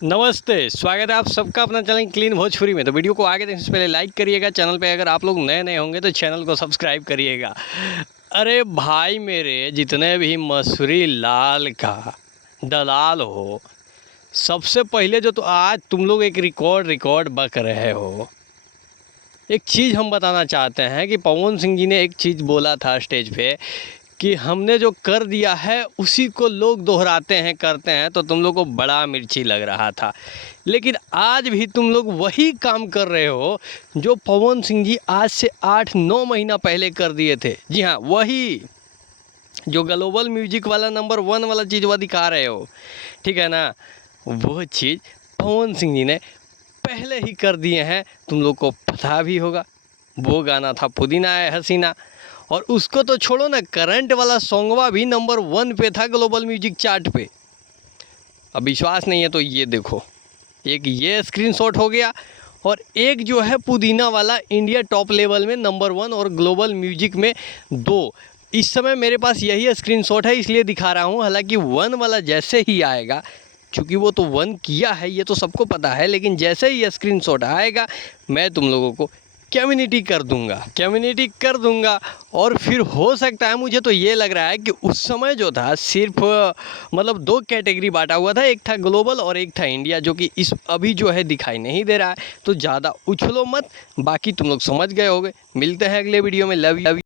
नमस्ते, स्वागत है आप सबका अपना चैनल क्लीन भोजपुरी में। तो वीडियो को आगे देखने से पहले लाइक करिएगा। चैनल पे अगर आप लोग नए होंगे तो चैनल को सब्सक्राइब करिएगा। अरे भाई मेरे, जितने भी मसूरी लाल का दलाल हो, सबसे पहले जो तो आज तुम लोग एक रिकॉर्ड बक रहे हो। एक चीज़ हम बताना चाहते हैं कि पवन सिंह जी ने एक चीज़ बोला था स्टेज पे कि हमने जो कर दिया है उसी को लोग दोहराते हैं, करते हैं, तो तुम लोग को बड़ा मिर्ची लग रहा था। लेकिन आज भी तुम लोग वही काम कर रहे हो जो पवन सिंह जी आज से 8-9 महीना पहले कर दिए थे। जी हाँ, वही जो ग्लोबल म्यूजिक वाला नंबर 1 वाला चीज़ वह दिखा रहे हो, ठीक है ना। वो चीज़ पवन सिंह जी ने पहले ही कर दिए हैं, तुम लोग को पता भी होगा। वो गाना था पुदीना है हसीना, और उसको तो छोड़ो ना, करंट वाला सॉन्गवा भी नंबर 1 पे था ग्लोबल म्यूजिक चार्ट पे। अब विश्वास नहीं है तो ये देखो, एक ये स्क्रीनशॉट हो गया और एक जो है पुदीना वाला इंडिया टॉप लेवल में नंबर 1 और ग्लोबल म्यूजिक में 2। इस समय मेरे पास यही स्क्रीनशॉट है, इसलिए दिखा रहा हूँ। हालांकि 1 वाला जैसे ही आएगा, क्योंकि वो तो 1 किया है ये तो सबको पता है, लेकिन जैसे ही ये स्क्रीनशॉट आएगा मैं तुम लोगों को कम्युनिटी कर दूंगा। और फिर हो सकता है, मुझे तो ये लग रहा है कि उस समय जो था सिर्फ मतलब 2 कैटेगरी बांटा हुआ था, एक था ग्लोबल और एक था इंडिया, जो कि इस अभी जो है दिखाई नहीं दे रहा है। तो ज़्यादा उछलो मत, बाकी तुम लोग समझ गए होगे। मिलते हैं अगले वीडियो में। Love you.